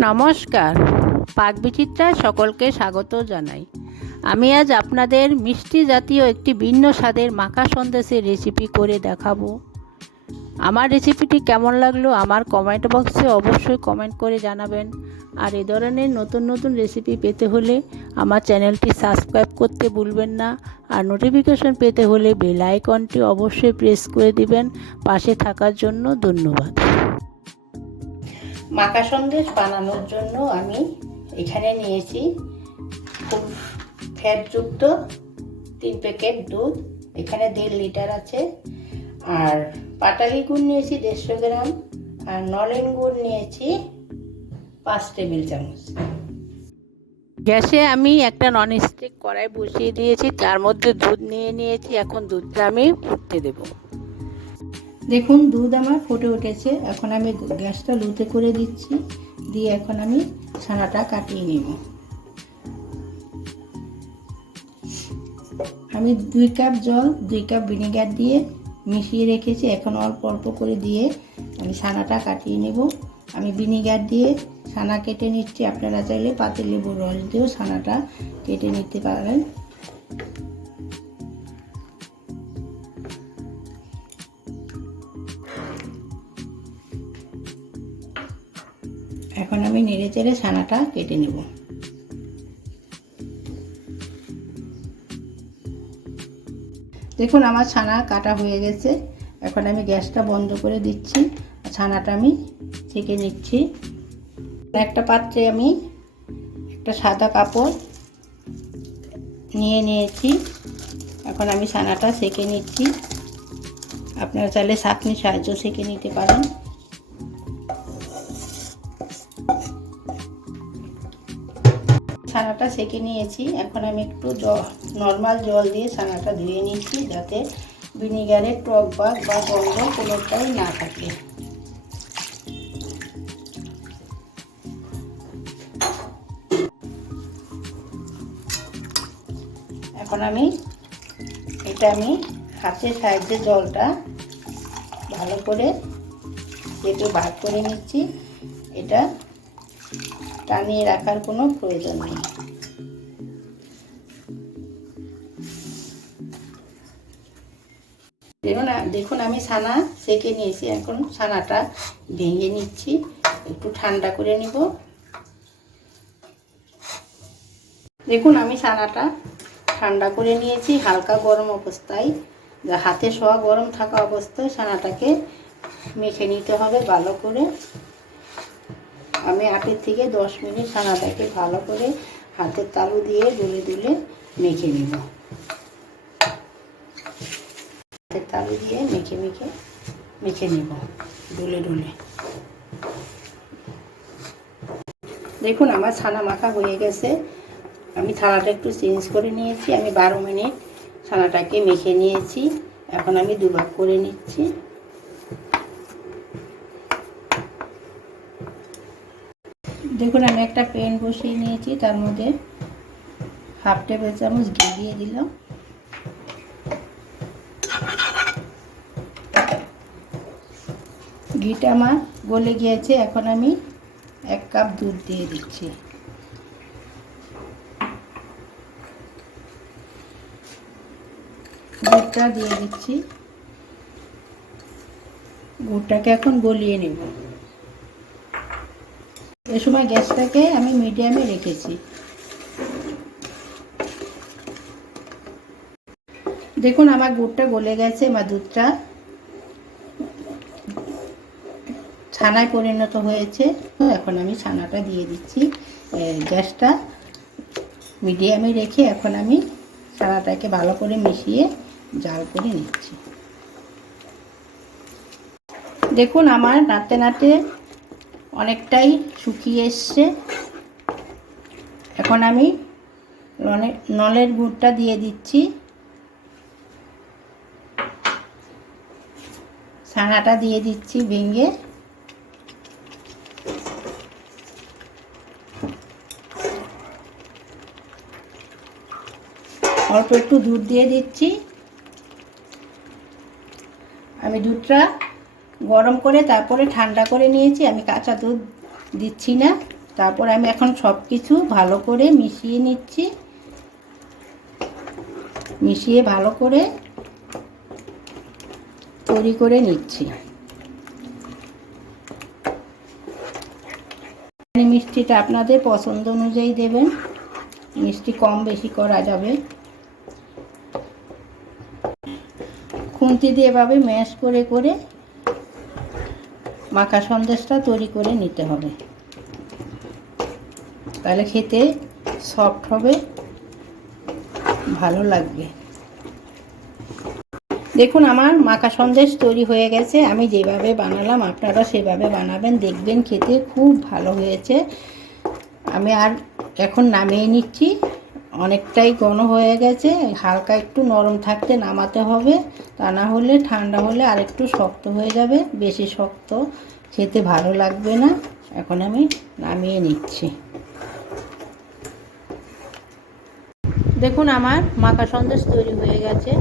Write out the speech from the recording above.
নমস্কার। পাক বিচিত্রায় সকলকে স্বাগত জানাই। আমি আজ আপনাদের মিষ্টি জাতীয় একটি ভিন্ন স্বাদের মাখা সন্দেশের রেসিপি করে দেখাবো। আমার রেসিপিটি কেমন লাগল আমার কমেন্ট বক্সে অবশ্যই কমেন্ট করে জানাবেন। আর এ ধরনের নতুন নতুন রেসিপি পেতে হলে আমার চ্যানেলটি সাবস্ক্রাইব করতে ভুলবেন না। আর নোটিফিকেশন পেতে হলে বেল আইকনটি অবশ্যই প্রেস করে দিবেন। পাশে থাকার জন্য ধন্যবাদ। মাখা সন্দেশ বানানোর জন্য আমি এখানে নিয়েছি খুব ফ্যাটযুক্ত তিন প্যাকেট দুধ, এখানে দেড় লিটার আছে। আর পাটালি গুড় নিয়েছি দেড়শো গ্রাম, আর নলেন গুড় নিয়েছি পাঁচ টেবিল চামচ। গ্যাসে আমি একটা ননস্টিক কড়াই বসিয়ে দিয়েছি, তার মধ্যে দুধ নিয়ে নিয়েছি, এখন দুধটা আমি ফুটতে দেবো। দেখুন, দুধ আমার ফুটে উঠেছে। এখন আমি গ্যাসটা লুতে করে দিচ্ছি। দিয়ে এখন আমি ছানাটা কাটিয়ে নেব। আমি দুই কাপ জল, দুই কাপ ভিনেগার দিয়ে মিশিয়ে রেখেছি। এখন অল্প অল্প করে দিয়ে আমি ছানাটা কাটিয়ে নেব। আমি ভিনেগার দিয়ে ছানা কেটে নিচ্ছি। আপনারা চাইলে পাতিল লেবুর রস দিয়েও ছানাটা কেটে নিতে পারেন। এখন আমি নেড়ে চেড়ে ছানাটা কেটে নেব। দেখুন আমার ছানা কাটা হয়ে গেছে। এখন আমি গ্যাসটা বন্ধ করে দিচ্ছি। ছানাটা আমি ছেঁকে নিচ্ছি। একটা পাত্রে আমি একটা সাদা কাপড় নিয়ে নিয়েছি। এখন আমি ছানাটা সেঁকে নিচ্ছি। আপনারা চাইলে ছাঁকনির সাহায্য সেঁকে নিতে পারেন। ছানাটা সেঁকে নিয়েছি। এখন আমি একটু নর্মাল জল দিয়ে ছানাটা ধুয়ে নিচ্ছি যাতে ভিনিগারের টক বাগ বা গন্ধ কোনোটাই না থাকে। এখন আমি, এটা আমি হাতের সাহায্যে জলটা ভালো করে একটু ভাগ করে নিচ্ছি। এটা টানিয়ে রাখার কোনো প্রয়োজন নেই। দেখুন দেখুন আমি ছানা সেকে নিয়েছি। এখন ছানাটা ভেঙে নিচ্ছি। একটু ঠান্ডা করে নিব। দেখুন, আমি ছানাটা ঠান্ডা করে নিয়েছি হালকা গরম অবস্থায়। হাতে শোয়া গরম থাকা অবস্থায় ছানাটাকে মেখে নিতে হবে ভালো করে। আমি আটের থেকে দশ মিনিট ছানাটাকে ভালো করে হাতের তালু দিয়ে দুলে দুলে মেখে নিব। হাতের তালু দিয়ে মেখে মেখে মেখে নিব ডুলে ডুলে দেখুন আমার ছানা মাখা হয়ে গেছে। আমি থালাটা একটু চেঞ্জ করে নিয়েছি। আমি বারো মিনিট ছানাটাকে মেখে নিয়েছি। এখন আমি দুভাগ করে নিচ্ছি। দেখুন, আমি একটা প্যান বসিয়ে নিয়েছি, তার মধ্যে হাফ টেবিল চামচ ঘি দিয়ে দিলাম। ঘিটা আমার গলে গিয়েছে, এখন আমি এক কাপ দুধ দিয়ে দিচ্ছি। দুধটা দিয়ে দিচ্ছি। গুড়টাকে এখন গলিয়ে নেব। এ সময় গ্যাসটাকে আমি মিডিয়ামে রেখেছি। দেখুন, আমার গুড়টা গলে গেছে বা দুধটা ছানায় পরিণত হয়েছে। এখন আমি ছানাটা দিয়ে দিচ্ছি। গ্যাসটা মিডিয়ামে রেখে এখন আমি ছানাটাকে ভালো করে মিশিয়ে জাল করে নিচ্ছি। দেখুন, আমার নাড়তে নাড়তে অনেকটাই শুকিয়ে এসছে। এখন আমি নলের গুড়টা দিয়ে দিচ্ছি। ছানাটা দিয়ে দিচ্ছি ভেঙে। অল্প একটু দুধ দিয়ে দিচ্ছি। আমি দুধটা গরম করে তারপরে ঠান্ডা করে নিয়েছি, আমি কাঁচা দুধ দিচ্ছি না। তারপর আমি এখন সব কিছু ভালো করে মিশিয়ে নিচ্ছি। মিশিয়ে ভালো করে তৈরি করে নিচ্ছি। মিষ্টিটা আপনাদের পছন্দ অনুযায়ী দেবেন। মিষ্টি কম বেশি করা যাবে। খুন্তি দিয়ে এভাবে ম্যাশ করে করে মাখা সন্দেশটা তৈরি করে নিতে হবে। তাহলে খেতে সফট হবে, ভালো লাগবে। দেখুন, আমার মাখা সন্দেশ তৈরি হয়ে গেছে। আমি যেভাবে বানালাম, আপনারা সেভাবে বানাবেন, দেখবেন খেতে খুব ভালো হয়েছে। আমি আর এখন নামিয়ে নিচ্ছি। অনেকটাই ঘন হয়ে গেছে, হালকা একটু নরম থাকতে নামাতে হবে, তা না হলে ঠান্ডা হলে আর একটু শক্ত হয়ে যাবে, বেশি শক্ত খেতে ভালো লাগবে না। এখন আমি নামিয়ে নিচ্ছি। দেখুন আমার মাখা সন্দেশ তৈরি হয়ে গেছে।